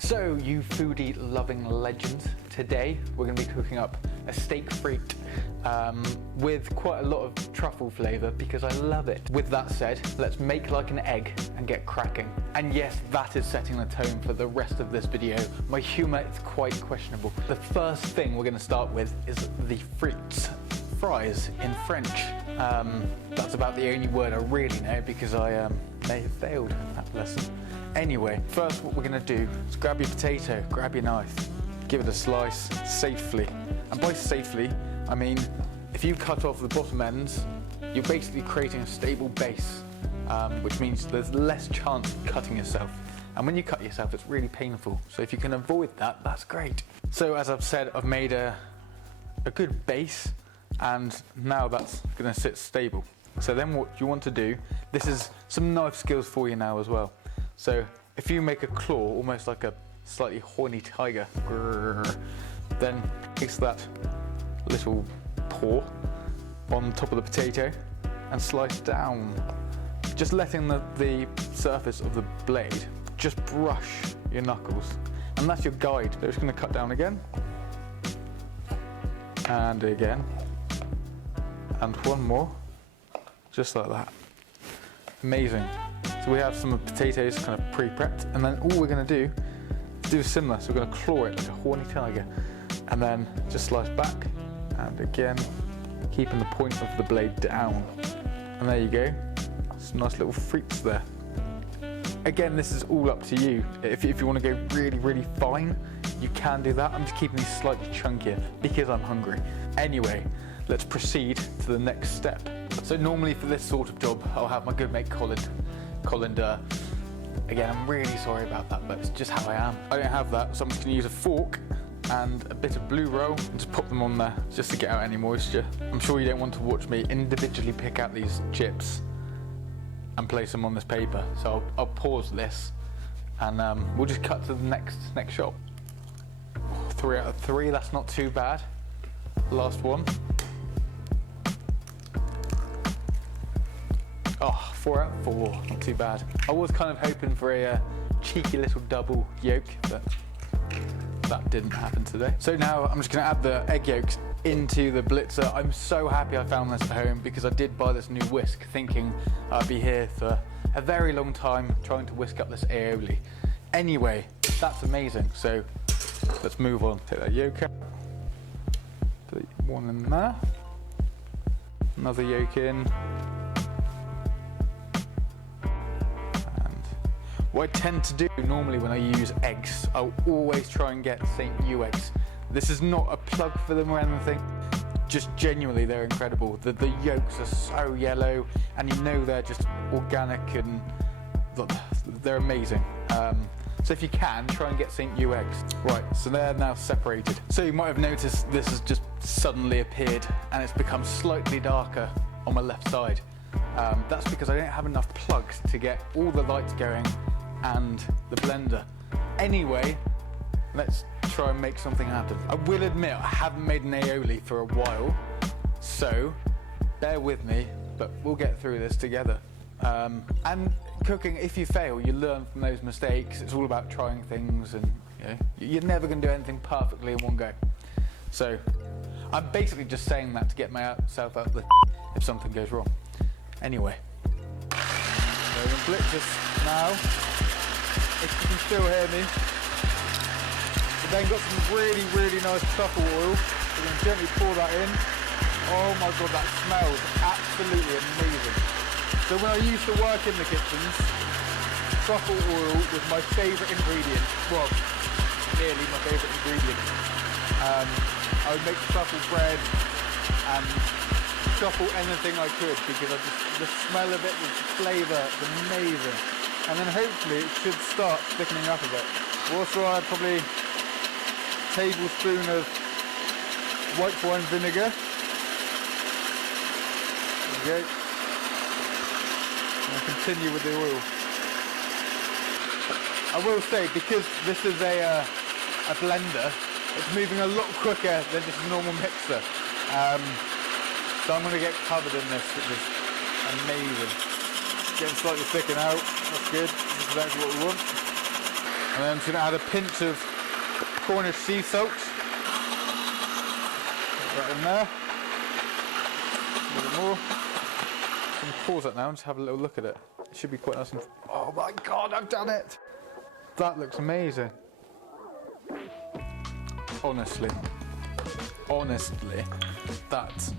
So, you foodie loving legends, today we're going to be cooking up a steak frite with quite a lot of truffle flavour because I love it. With that said, let's make like an egg and get cracking. And yes, that is setting the tone for the rest of this video. My humour is quite questionable. The first thing we're going to start with is the frites, fries in French. That's about the only word I really know because I may have failed that lesson. Anyway, first what we're going to do is grab your potato, grab your knife, give it a slice safely. And by safely, I mean if you cut off the bottom ends, you're basically creating a stable base, which means there's less chance of cutting yourself. And when you cut yourself, it's really painful. So if you can avoid that, that's great. So as I've said, I've made a good base, and now that's going to sit stable. So then what you want to do, this is some knife skills for you now as well. So if you make a claw, almost like a slightly horny tiger, then place that little paw on top of the potato and slice down. Just letting the surface of the blade just brush your knuckles. And that's your guide. So just going to cut down again. And again. And one more. Just like that. Amazing. So we have some potatoes kind of pre-prepped, and then all we're going to do similar. So we're going to claw it like a horny tiger, and then just slice back, and again, keeping the point of the blade down. And there you go. Some nice little frites there. Again, this is all up to you. If you want to go really, really fine, you can do that. I'm just keeping these slightly chunkier because I'm hungry. Anyway, let's proceed to the next step. So normally for this sort of job, I'll have my good mate Colin. Again, I'm really sorry about that, but it's just how I am. I don't have that, so I'm just going to use a fork and a bit of blue roll and just pop them on there just to get out any moisture. I'm sure you don't want to watch me individually pick out these chips and place them on this paper, so I'll pause this and we'll just cut to the next shot. 3 out of 3, that's not too bad. Last one. Oh, 4 out of 4, not too bad. I was kind of hoping for a cheeky little double yolk, but that didn't happen today. So now I'm just gonna add the egg yolks into the blitzer. I'm so happy I found this at home because I did buy this new whisk thinking I'd be here for a very long time trying to whisk up this aioli. Anyway, that's amazing. So let's move on. Take that yolk out. Put one in there. Another yolk in. What I tend to do normally when I use eggs, I'll always try and get St. U eggs. This is not a plug for them or anything, just genuinely they're incredible. The yolks are so yellow and you know they're just organic and they're amazing. So if you can, try and get St. U eggs. Right, so they're now separated. So you might have noticed this has just suddenly appeared and it's become slightly darker on my left side. That's because I don't have enough plugs to get all the lights going and the blender. Anyway, let's try and make something happen. I will admit I haven't made an aioli for a while, so bear with me, but we'll get through this together. And cooking, if you fail, you learn from those mistakes. It's all about trying things, and you're never going to do anything perfectly in one go. So I'm basically just saying that to get myself out of the if something goes wrong. Anyway, so the blitzers now, if you can still hear me. We've then got some really, really nice truffle oil. We're going to gently pour that in. Oh my god, that smells absolutely amazing. So when I used to work in the kitchens, truffle oil was my favourite ingredient. Well, nearly my favourite ingredient. I would make truffle bread and truffle anything I could because the smell of it, the flavour, the amazing. And then hopefully it should start thickening up a bit. We'll also add probably a tablespoon of white wine vinegar. There we go. And I'll continue with the oil. I will say, because this is a blender, it's moving a lot quicker than just a normal mixer. So I'm going to get covered in this, which is amazing. Getting slightly thicker now, that's good, that's exactly what we want. And then I'm just going to add a pinch of Cornish sea salt. Put that in there. A little more. I'm going to pause that now and just have a little look at it. It should be quite nice and... Oh my God, I've done it! That looks amazing. Honestly, that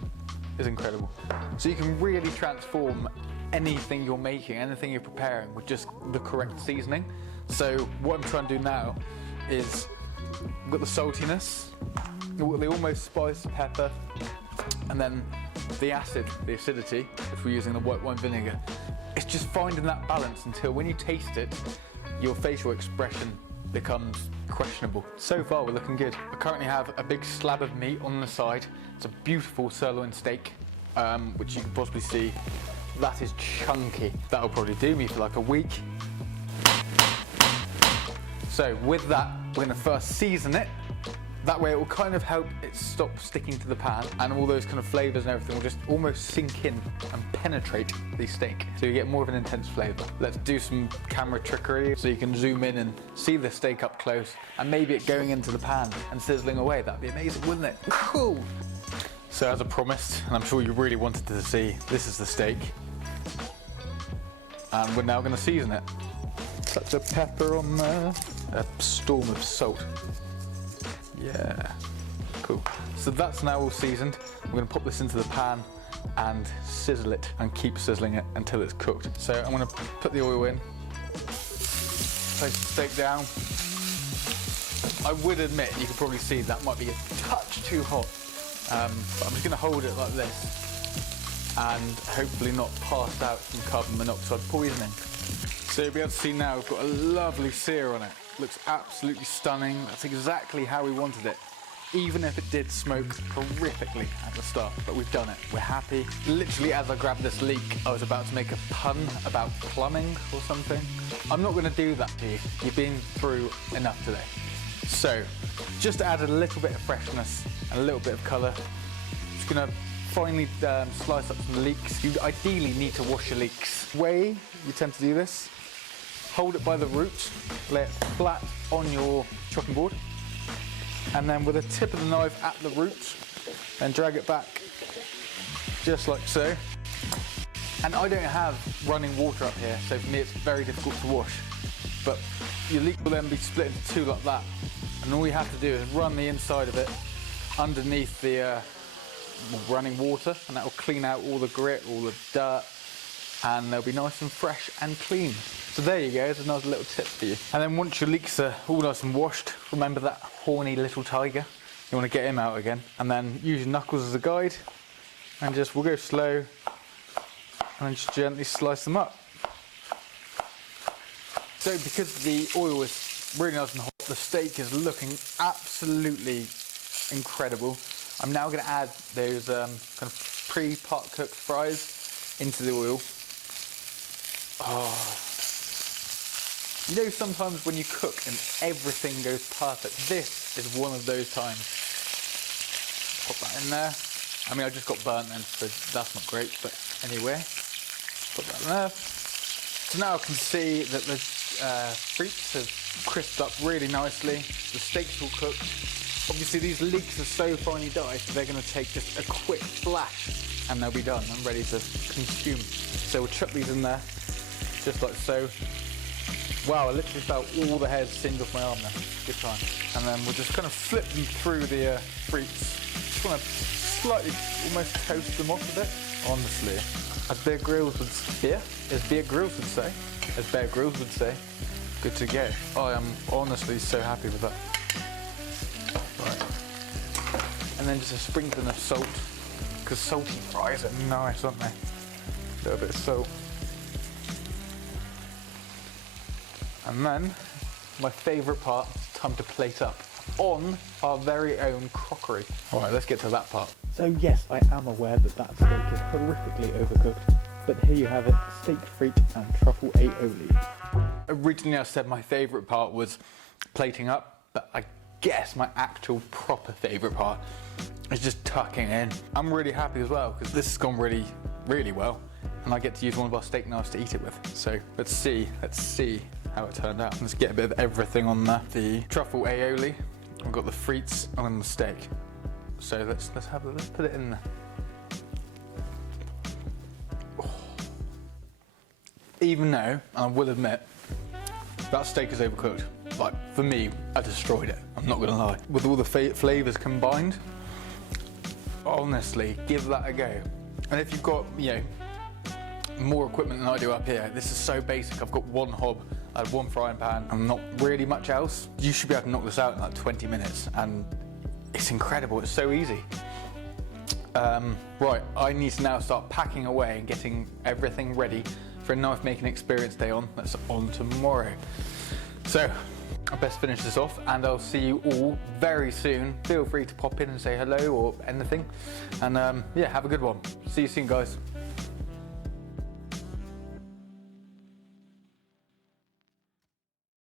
is incredible. So you can really transform anything you're making, anything you're preparing with just the correct seasoning. So what I'm trying to do now is, we've got the saltiness, we've got the almost spiced pepper, and then the acid, the acidity, if we're using the white wine vinegar. It's just finding that balance until when you taste it, your facial expression becomes questionable. So far we're looking good. I currently have a big slab of meat on the side. It's a beautiful sirloin steak, which you can possibly see. That is chunky. That'll probably do me for like a week. So with that, we're gonna first season it. That way it will kind of help it stop sticking to the pan, and all those kind of flavours and everything will just almost sink in and penetrate the steak. So you get more of an intense flavour. Let's do some camera trickery so you can zoom in and see the steak up close, and maybe it going into the pan and sizzling away. That'd be amazing, wouldn't it? Cool. So as I promised, and I'm sure you really wanted to see, this is the steak. And we're now going to season it. Touch of pepper on there, a storm of salt. Yeah, cool. So that's now all seasoned. We're going to pop this into the pan and sizzle it and keep sizzling it until it's cooked. So I'm going to put the oil in, place the steak down. I would admit, you can probably see that might be a touch too hot, but I'm just going to hold it like this and hopefully not pass out from carbon monoxide poisoning. So you'll be able to see now we've got a lovely sear on it. Looks absolutely stunning. That's exactly how we wanted it. Even if it did smoke horrifically at the start, but we've done it. We're happy. Literally as I grabbed this leek, I was about to make a pun about plumbing or something. I'm not gonna do that to you. You've been through enough today. So, just to add a little bit of freshness and a little bit of colour, just gonna finally slice up some leeks. You ideally need to wash your leeks. The way you tend to do this, hold it by the root, lay it flat on your chopping board, and then with the tip of the knife at the root, then drag it back, just like so. And I don't have running water up here, so for me it's very difficult to wash. But your leek will then be split into two like that, and all you have to do is run the inside of it underneath the running water, and that will clean out all the grit, all the dirt, and they'll be nice and fresh and clean. So there you go, there's a nice little tip for you. And then once your leeks are all nice and washed, remember that horny little tiger? You want to get him out again. And then use your knuckles as a guide, and we'll go slow, and then just gently slice them up. So because the oil is really nice and hot, the steak is looking absolutely incredible. I'm now going to add those kind of pre-pot cooked fries into the oil. Oh. You know, sometimes when you cook and everything goes perfect, this is one of those times. Pop that in there. I mean, I just got burnt then, so that's not great, but anyway, put that in there. So now I can see that the frites have crisped up really nicely. The steak's all cooked. Obviously, these leeks are so finely diced, they're going to take just a quick flash and they'll be done and ready to consume. So we'll chuck these in there, just like so. Wow, I literally felt all the hairs singe off my arm there. Good time. And then we'll just kind of flip them through the frites. Just want to slightly almost toast them off a bit. Honestly, as Bear Grylls would say, good to go. I am honestly so happy with that. Right. And then just a sprinkling of salt, because salty fries are nice, aren't they? A little bit of salt. And then, my favourite part, time to plate up on our very own crockery. Alright, let's get to that part. So yes, I am aware that that steak is horrifically overcooked, but here you have it, steak frite and truffle aioli. Originally I said my favourite part was plating up, but I guess my actual proper favourite part is just tucking in. I'm really happy as well, because this has gone really, really well, and I get to use one of our steak knives to eat it with. So let's see how it turned out. Let's get a bit of everything on there. The truffle aioli, I've got the frites on the steak. So let's put it in there. Oh. Even though, I will admit, that steak is overcooked. Like, for me, I destroyed it, I'm not gonna lie. With all the flavours combined, honestly, give that a go. And if you've got, you know, more equipment than I do up here, this is so basic. I've got one hob, I have one frying pan, and not really much else. You should be able to knock this out in like 20 minutes, and it's incredible, it's so easy. Right, I need to now start packing away and getting everything ready for a knife making experience day on. That's on tomorrow. So, I best finish this off, and I'll see you all very soon. Feel free to pop in and say hello or anything. And yeah, have a good one. See you soon, guys.